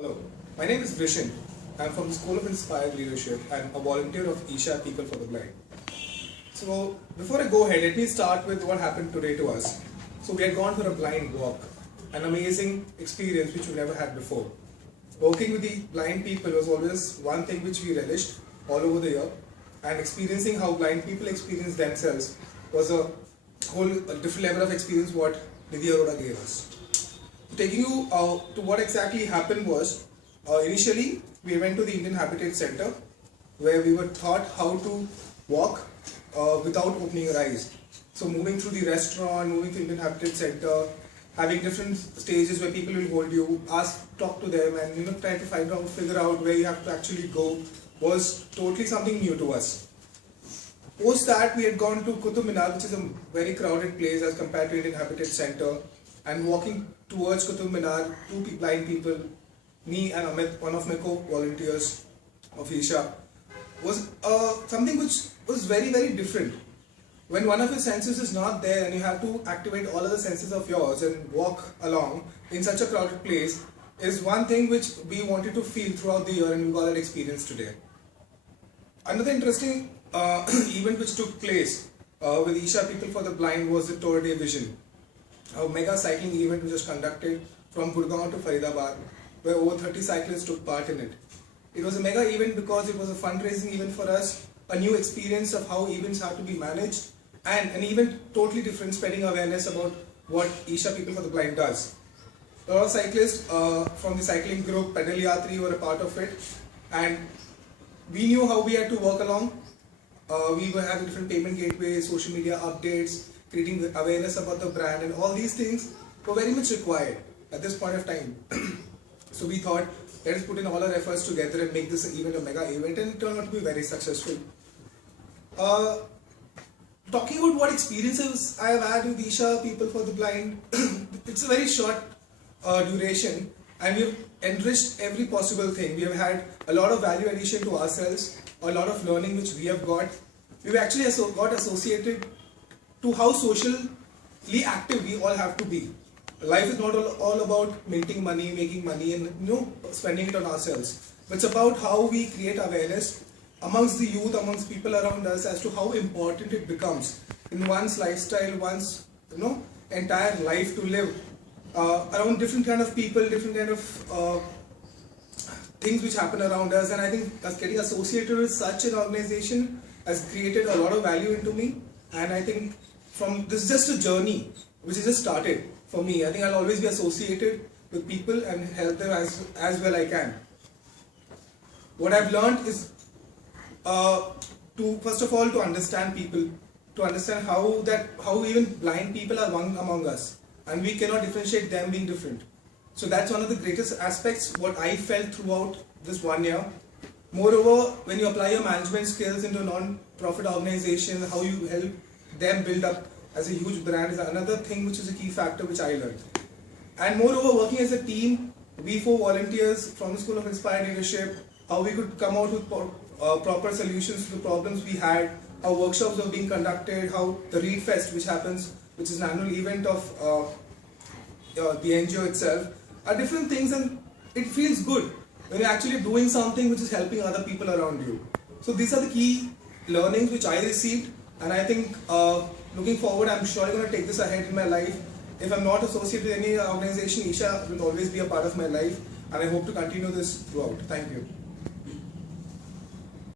Hello, my name is Vishen. I'm from the School of Inspired Leadership and a volunteer of Isha People for the Blind. So, before I go ahead, let me start with what happened today to us. So, we had gone for a blind walk, an amazing experience which we never had before. Working with the blind people was always one thing which we relished all over the year, and experiencing how blind people experience themselves was a different level of experience what Nidhi Arora gave us. Taking you to what exactly happened was, initially we went to the Indian Habitat Center where we were taught how to walk without opening your eyes. So moving through the restaurant, moving to Indian Habitat Center, having different stages where people will hold you, talk to them, and try to figure out where you have to actually go was totally something new to us. Post that, we had gone to Qutub Minar, which is a very crowded place as compared to Indian Habitat Center, and walking towards Qutub Minar, two blind people, me and Amit, one of my co-volunteers of Isha, was something which was very, very different. When one of your senses is not there and you have to activate all of the senses of yours and walk along in such a crowded place is one thing which we wanted to feel throughout the year, and we got that experience today. Another interesting event which took place with Isha People for the Blind was the Tour de Vision, a mega cycling event which was conducted from Gurgaon to Faridabad, where over 30 cyclists took part in it. It was a mega event because it was a fundraising event for us, a new experience of how events have to be managed, and an event totally different, spreading awareness about what Isha People for the Blind does. A lot of cyclists from the cycling group Pedal Yatri were a part of it, and we knew how we had to work along. We were having different payment gateways, social media updates, creating awareness about the brand, and all these things were very much required at this point of time. So we thought, let us put in all our efforts together and make this event a mega event, and it turned out to be very successful. Talking about what experiences I have had with Isha People for the Blind, it's a very short duration, and we've enriched every possible thing. We have had a lot of value addition to ourselves, a lot of learning which we have got. We've actually got associated to how socially active we all have to be. Life is not all about minting money, making money, and spending it on ourselves. But it's about how we create awareness amongst the youth, amongst people around us, as to how important it becomes in one's lifestyle, one's entire life to live around different kind of people, different kind of things which happen around us. And I think us getting associated with such an organization has created a lot of value into me. And I think from this is just a journey which has just started for me. I think I'll always be associated with people and help them as well I can. What I've learned is to first of all to understand people, to understand how even blind people are one among us, and we cannot differentiate them being different. So that's one of the greatest aspects what I felt throughout this 1 year. Moreover, when you apply your management skills into a non-profit organization, how you help them build up as a huge brand is another thing which is a key factor which I learned. And moreover, working as a team, we four volunteers from the School of Inspired Leadership, how we could come out with proper solutions to the problems we had, how workshops were being conducted, how the Read Fest, which happens, which is an annual event of the NGO itself, are different things, and it feels good when you're actually doing something which is helping other people around you. So these are the key learnings which I received, and I think looking forward, I'm sure I'm going to take this ahead in my life. If I'm not associated with any organization, Isha will always be a part of my life, and I hope to continue this throughout. Thank you.